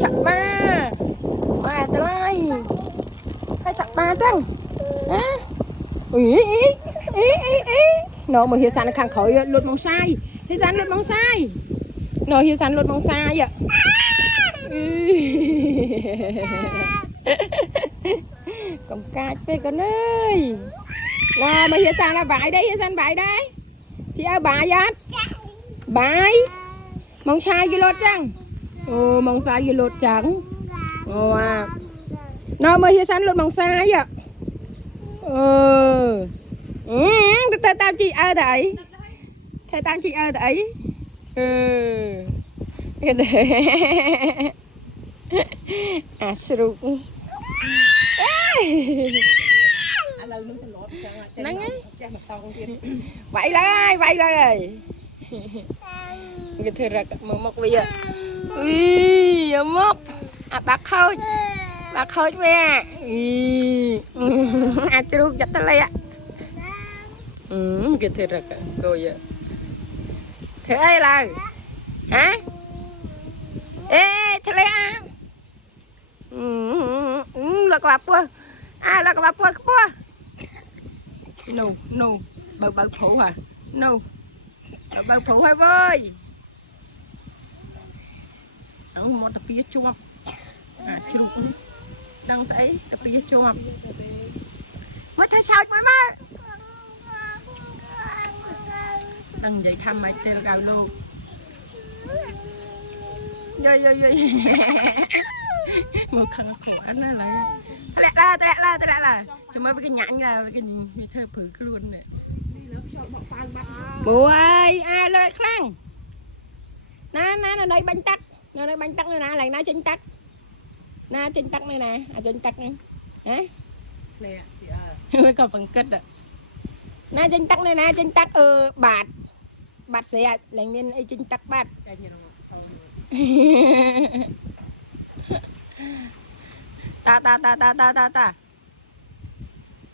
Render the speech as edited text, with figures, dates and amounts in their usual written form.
chặt ba mà tới hay chặt ba chăng á ý nó mà hiền sản khang khởi lột mong sai hiền sản lột mong sai nó hiền sản lột mong sai vậy con cá với con ơi nào mà hiền sản là vải đấy hiền sản vải đấy chị ơi bài vậy bài mong sai gì lột chăng mong sai gì lột trắng à nó mà hiền sản lột mong sai vậy tao tao chị ơi đấy thế tao chị ơi đấy à sưu nắng ấy vậy đây cái thứ ra mở mốc bây giờ ui mốc à bác khôi về à sưu chặt tay ạ cái thứ ra rồi vậy thế ấy là hả ê thế này à là có bắp bơ à là có bắp bơ no bơ phủ à no bơ phủ hay vơi ăn một tập bia chuông à chụp đăng sấy tập bia chuông mới thấy sao mới má đăng vậy thăm mày tên gạo luôn rồi một khăn khổ anh nói là là cho mấy cái nhãn là cái thơ phử cái luôn nè bố ơi ai lời khăn nó đây bánh tắc nó đây bánh tắc này nè lại nó trên tắc na trên tắc này nè à trên tắc này hả nè còn phần kết ạ na trên tắc này nè trên tắc bạt xe lại bên ấy trên tắc bạt ta